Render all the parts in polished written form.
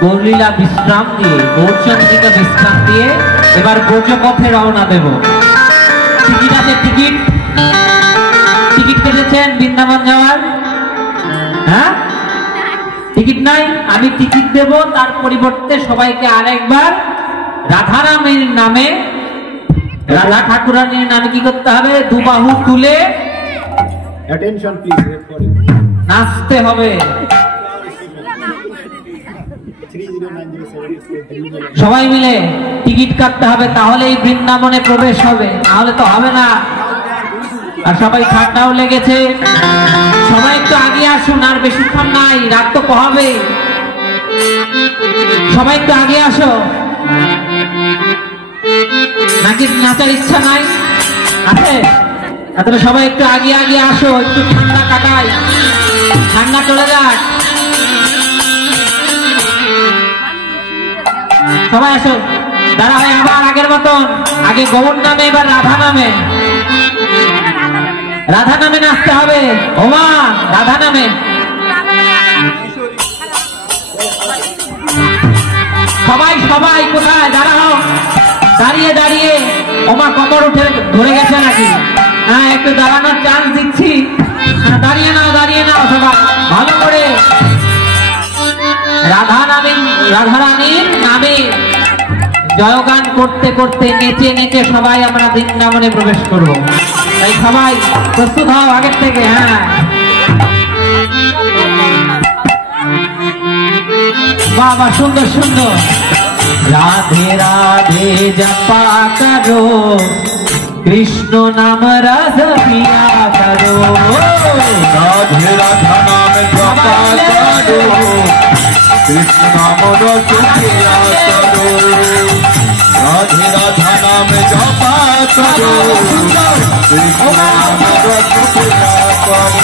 গৌরলীলা বিশ্রাম দিয়ে, গৌরচন্দ্রিকা বিশ্রাম দিয়ে এবার ব্রজপথে রওনা দেব। টিকিট আছে? টিকিট টিকিট কেটেছেন বৃন্দাবন যাওয়ার? হ্যাঁ, টিকিট নাই? আমি টিকিট দেব, তার পরিবর্তে সবাইকে আরেকবার রাধারামের নামে, রাধা ঠাকুরানীর নামে কি করতে হবে? দুবাহু তুলে নাচতে হবে। সবাই মিলে টিকিট কাটতে হবে, তাহলেই বৃন্দাবনে প্রবেশ হবে, নাহলে তো হবে না। আর সবাই ঠান্ডাও লেগেছে, সবাই একটু আগে আসুন, আর বেশিক্ষণ নাই, রাত তো পোহাবে। সবাই একটু আগে আসো। নাকি নাচার ইচ্ছা নাই? আছে? তাহলে সবাই একটু আগে আগে আসো, একটু ঠান্ডা কাটাই, ঠান্ডা চলে যাক। সবাই আসো, দাঁড়া হয় আবার আগের মতন, আগে গৌর নামে, এবার রাধা নামে। রাধা নামে নাচতে হবে। ওমা, রাধা নামে। সবাই সবাই কোথায়? দাঁড়াও, দাঁড়িয়ে দাঁড়িয়ে। ওমা, কোমর উঠে ধরে গেছে নাকি? হ্যাঁ, একটু দাঁড়ানোর চান্স দিচ্ছি। দাঁড়িয়ে নাও, দাঁড়িয়ে নাও সবাই ভালো করে। রাধারানীর নামে জয়গান করতে করতে, নেচে নেচে সবাই আমরা বৃন্দাবনে প্রবেশ করব। তাই সবাই প্রস্তুত হও আগের থেকে। হ্যাঁ, বাবা, সুন্দর সুন্দর। রাধে রাধে জপা করো, কৃষ্ণ নাম রস পিয়া করো। রাধে রাধা নাম জপা করো, কৃষ্ণ নাম রস পিয়া করো। রাধে রাধা নাম জপা করো, কৃষ্ণ নাম রস পিয়া করো।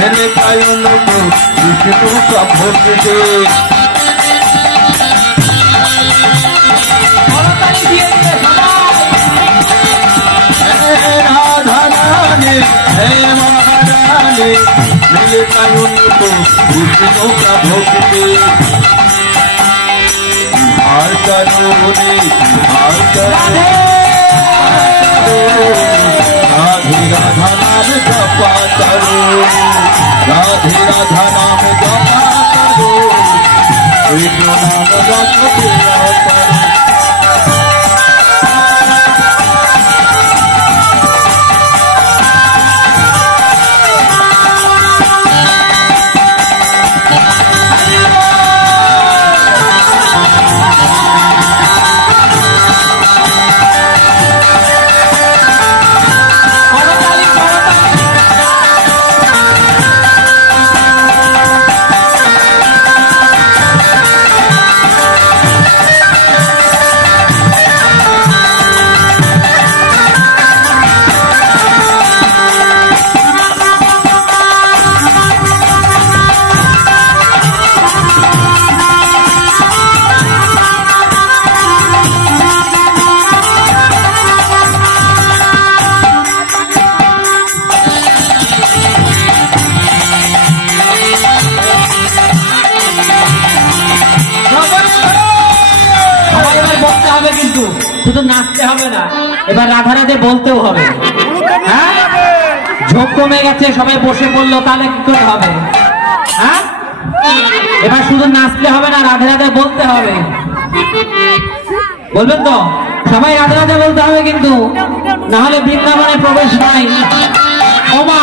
मेरे कायन को विष्णु का भोग दे। राधा रानी हे महारानी, मेरे कायन को विष्णु का भोग दे। हार करो रे, हार करो। राधे राधा नाम जपा करो, राधे राधा नाम जपा करो, कृष्ण नाम रस पिया करो। শুধু নাচতে হবে না, এবার রাধা রাধে বলতেও হবে। হ্যাঁ, ঝোঁক কমে গেছে, সবাই বসে পড়লো, তাহলে কি করে হবে? হ্যাঁ, এবার শুধু নাচতে হবে না, রাধে রাধে বলতে হবে। বলবেন তো? সবাই রাধে রাধে বলতে হবে কিন্তু, না হলে বৃন্দাবনে প্রবেশ নাই। ওমা,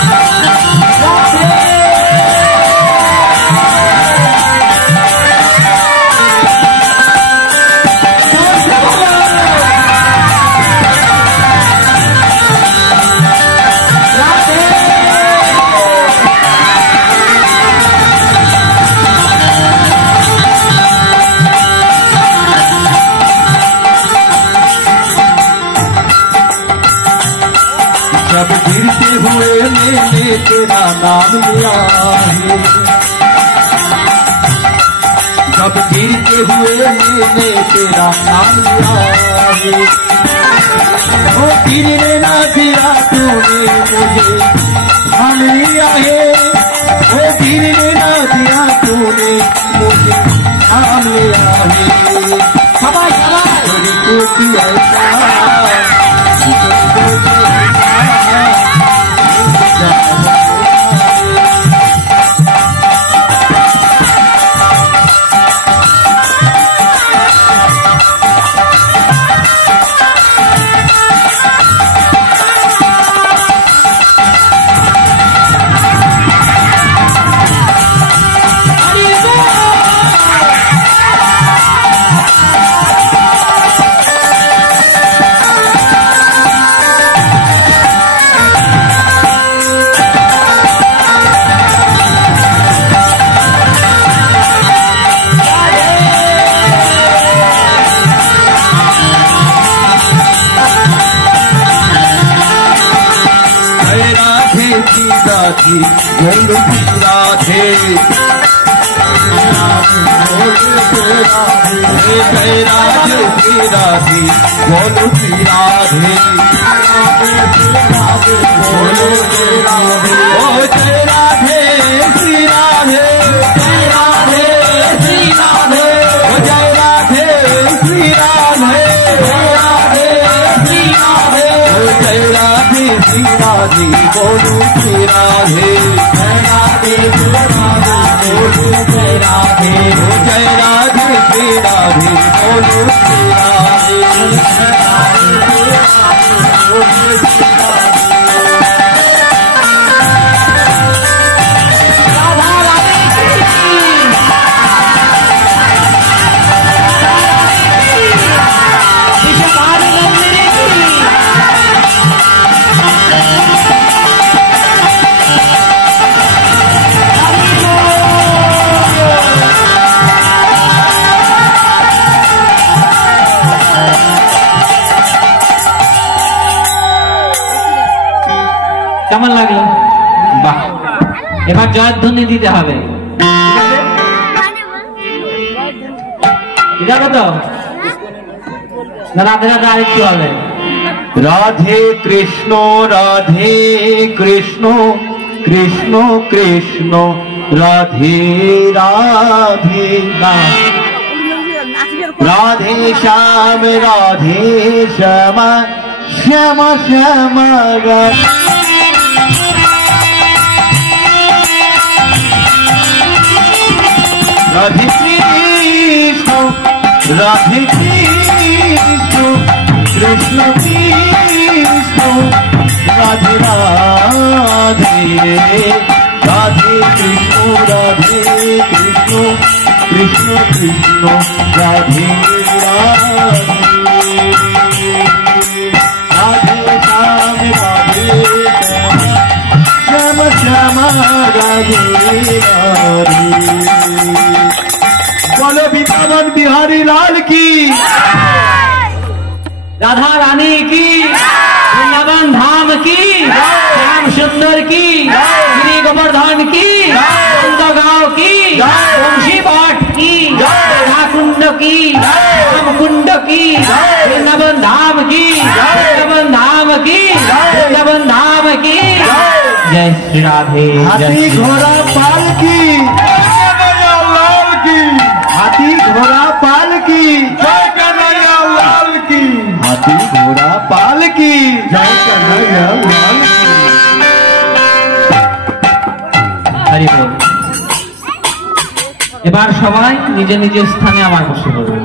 जब गिरते हुए मैंने तेरा नाम लिया है, जब गिरते हुए मैंने तेरा नाम लिया है, वो गिरने ना दिया तूने मुझे थाम लिया है, वो गिरने ना दिया तूने मुझे थाम लिया है। तेरी कोई ऐसा राधे बोलो राधे, जय राधे राधे बोलो राधे, बोलो राधे, ओ जय राधे श्री राधे, जय राधे श्री राधे, ओ जय राधे श्री राधे, जय राधे श्री राधे, ओ जय राधे श्री राधे बोलो श्री राधे, जय राधे श्री राधे बोलो जय राधे, ओ जय राधे श्री राधे बोलो श्री राधे, जय राधे श्री राधे बोलो श्री राधे। কেমন লাগলো? বাহ, এবার জয়ধ্বনি দিতে হবে। যাবো তো না? রাধে রাধে আরেকটু হবে। রাধে কৃষ্ণ রাধে কৃষ্ণ কৃষ্ণ কৃষ্ণ রাধে রাধে, রাধে শ্যাম রাধে শ্যাম শ্যাম শ্যাম রাধে, রাধে কৃষ্ণ রাধে কৃষ্ণ কৃষ্ণ কৃষ্ণ রাধে রাধে, রাধে কৃষ্ণ রাধে কৃষ্ণ কৃষ্ণ কৃষ্ণ রাধে রাধে, রাধে শ্যাম রাধে শ্যাম শ্যাম রাধে রাধে। बोलो वृंदावन बिहारी लाल की, राधा रानी की, वृंदावन धाम की, श्याम सुंदर की, श्री गोवर्धन की, गांव की, वंशी पाठ की, राधा कुंड की, राम कुंड की, वृंदावन धाम की, वृंदावन धाम की, वृंदावन धाम की। जय श्री राधे। हाथी घोड़ा पाल की, हाथी घोड़ा पाल की, जय कन्हैया लाल की, हाथी घोड़ा पाल की, जय कन्हैया लाल की। हरि बोल। এবার সবাই নিজে নিজের স্থানে আমার বসে পড়বে।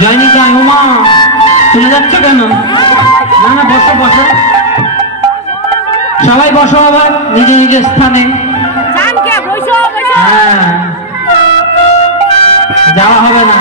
জয়নিকা উমা চলে যাচ্ছে কেন? না না, বসো বসো, সবাই বসো আবার নিজে নিজের স্থানে। হ্যাঁ, যাওয়া হবে না।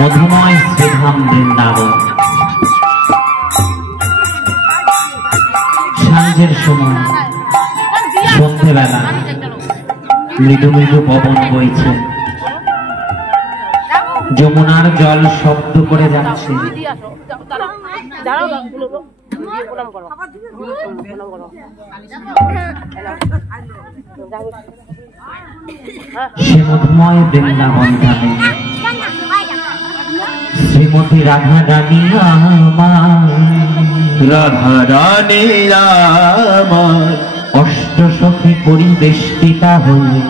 মধুময় শ্রীধাম বৃন্দাবন। সাঁঝের সময় সন্ধ্যেবেলা মৃদু মৃদু পবন বইছে, যমুনার জল শব্দ করে যাচ্ছে। সে মধুময় বৃন্দাবন ধামে শ্রীমতী রাধা রানী আমার, রাধা রানী আমার অষ্টসখী পরিবেষ্টিতা হয়ে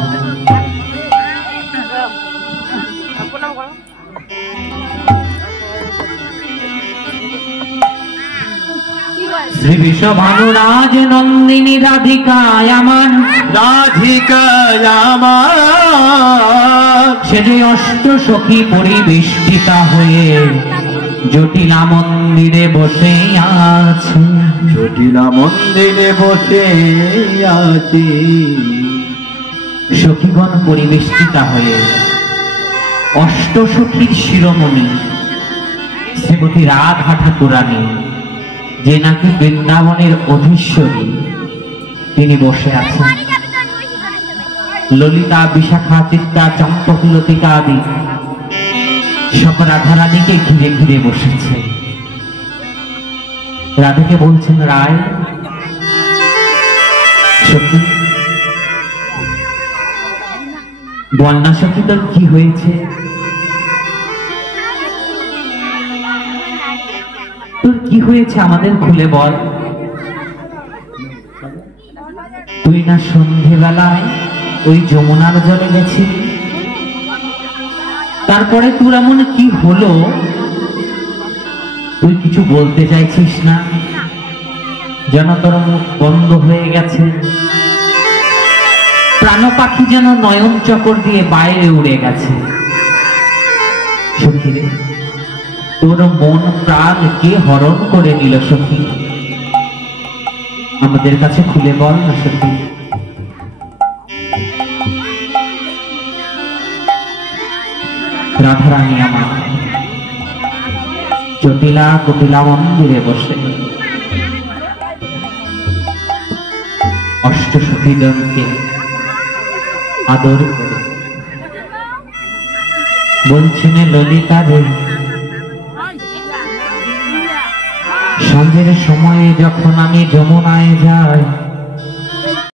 শ্রী বিশ্বভানুরাজ নন্দিনী রাধিকায় আমার, রাধিকায় আমার সে যে অষ্টসখী পরিবেষ্টিতা হয়ে জটিলা মন্দিরে বসে আছে, জটিলা মন্দিরে বসে আছি। সখীগণ পরিবেষ্টিতা হয়ে অষ্টসখীর শিরোমণি শ্রীমতী রাধা ঠাকুরানী, যে নাকি বৃন্দাবনের অধীশ্বরী, তিনি বসে আছেন। ললিতা, বিশাখা, চিত্রা, চম্পক, লতিকা আদি সব রাধারানীকে ঘিরে ঘিরে বসেছে। রাধাকে বলছেন, রায় সখী, বল না সখী, তোর কি হয়েছে? তোর কি হয়েছে আমাদের খুলে বল। তুই না সন্ধেবেলায় ওই যমুনার জলে গেছিলি, তারপরে তোর এমন কি হলো? তুই কিছু বলতে চাইছিস না, যেন তোর মুখ বন্ধ হয়ে গেছে, প্রাণ পাখি যেন নয়ন চকর দিয়ে বাইরে উড়ে গেছে। সখী রে, তোর মন প্রাণ কে হরণ করে নিল সখী? আমাদের কাছে খুলে বল না সখী। রাধারানী আমার জটিলা কুটিলা মন্দিরে বসে অষ্টসখীগণকে আদর করে বলছেন, ললিতা রে, সন্ধ্যের সময়ে যখন আমি যমুনায় যাই,